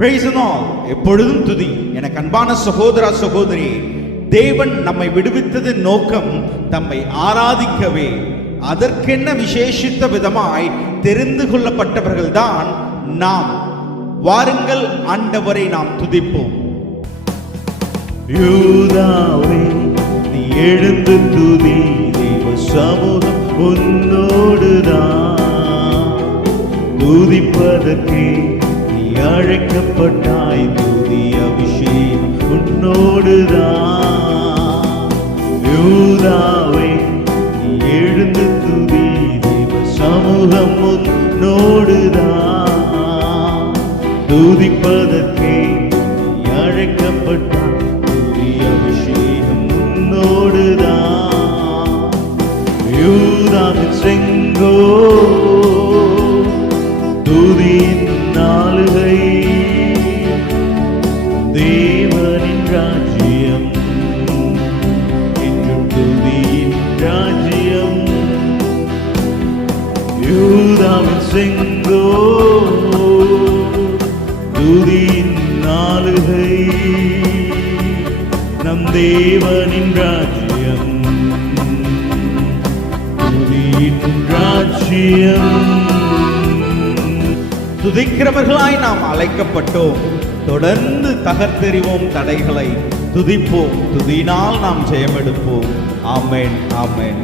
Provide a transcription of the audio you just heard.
Praise the Lord. எப்பொழுதும் துதி. எனக்கு அன்பான சகோதர சகோதரி, தேவன் நம்மை விடுவித்தது நோக்கம் தம்மை ஆராதிக்கவே. அதற்கென்ன விசேஷித்த விதமாய் தெரிந்து கொள்ளப்பட்டவர்கள்தான் நாம். வாருங்கள் ஆண்டவரை நாம் துதிப்போம். யூதாவே நீ எழுந்து துதி, தேவ சமூகம் உன்னோடுதான். துதிப்பதற்கே நீ அழைக்கப்பட்டாய், துதி அபிஷேகம் உன்னோடுதான். யூதாவே நீ எழுந்து துதி, தேவ சமூகம் உன்னோடுதான். துதிப்பதற்கே நீ அழைக்கப்பட்டாய், துதி அபிஷேகம் உன்னோடுதான். யூதாவின் செங்கோ துதியின் நாளுகை, தேவனின் ராஜ்யம் என்றும் துதியின் ராஜ்யம். யூதாவின் செங்கோ துதியின் நாளுகை, நம் தேவனின் ராஜ்யம் துதியின் ராஜ்யம். துதிக்கிறவர்களாய் நாம் அழைக்கப்பட்டோம். தொடர்ந்து தகர்த்தெறிவோம் தடைகளை, துதிப்போம், துதியினால் நாம் ஜெயமெடுப்போம். ஆமென், ஆமென்.